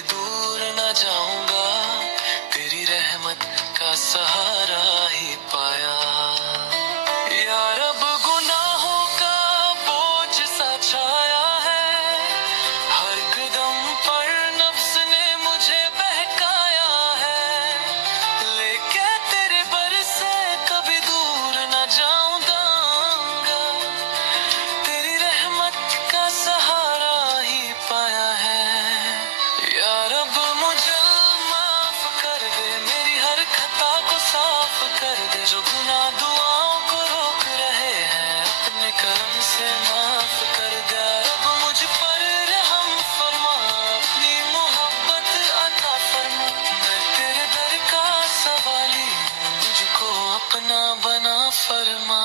कभी दूर न जाऊंगा, तेरी रहमत का सहारा ही पाया। यार अब गुनाहों का बोझ सा छाया है, हर कदम पर नफ्स ने मुझे बहकाया है, लेके तेरे बर से कभी दूर न जाऊंगा, तेरी रहमत का सहारा ही पाया है। यार अब मुझे माफ कर दे, मेरी हर खता को साफ कर दे, जो गुनाह दुआओं को रोक रहे हैं अपने करम से माफ कर दे। यार अब मुझ पर रहम फरमा, अपनी मोहब्बत अता फरमा, मैं तेरे दर का सवाली हूँ, मुझको अपना बना फरमा।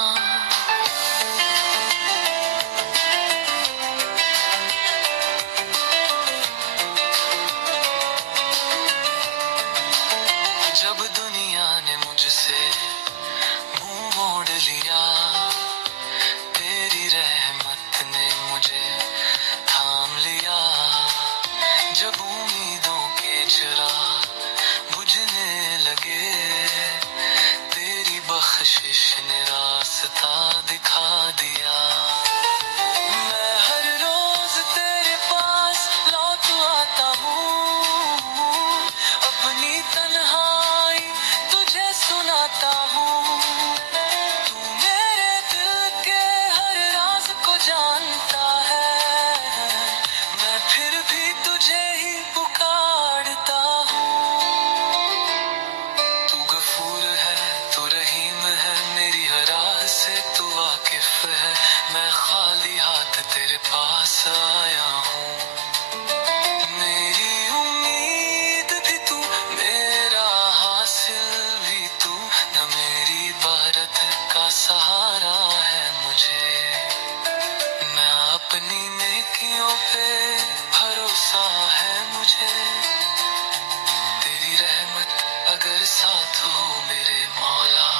जब दुनिया ने मुझसे मुंह मोड़ लिया, तेरी रहमत ने मुझे थाम लिया। जब उम्मीदों के चिराग बुझने लगे, तेरी बख्शिश ने रास्ता दिखा दिया। मैं हर रोज तेरे पास लौट आता हूँ, अपनी तन्हाई तुझे सुनाता हूँ, तू मेरे दिल के हर राज को जानता है, मैं फिर भी तुझे ही पुकारता हूँ। तू गफूर है, तू रहीम है, मेरी हर राह से तू वाकिफ है, मैं खाली हाथ तेरे पास आया हूँ। मेरी उम्मीद भी तू, मेरा हासिल भी तू, न मेरी इबादत का सहारा है मुझे, मैं अपनी नेकियों पे भरोसा है मुझे, तेरी रहमत अगर साथ हो मेरे मौला,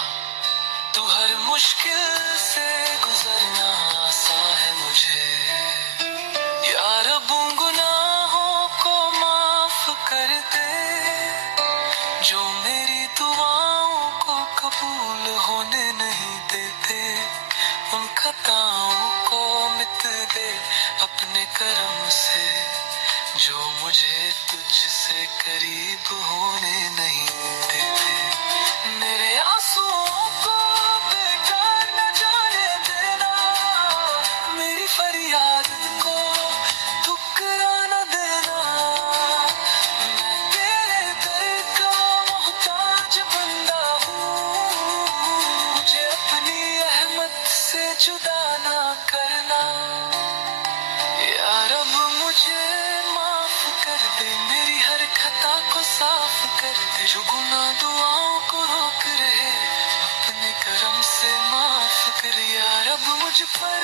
तो हर मुश्किल से गुजरना आसान है मुझे। यार अब गुनाहों को माफ कर दे, जो मेरी दुआओं को कबूल होने नहीं देते, उन खताओं को मिट दे अपने करम से, जो मुझे तुझसे करीब होने नहीं देते। मेरे आंसुओं को बेकार न जाने देना, मेरी फरियाद को ठुकरा न देना, मैं तेरे दर का मोहताज बंदा हूँ, मुझे अपनी रहमत से जुदा ना करना। यार अब मुझे माफ कर दे, मेरी हर खता को साफ कर दे, जो गुनाह दुआओं को रोक रहे अपने करम से माफ कर। यार अब मुझ पर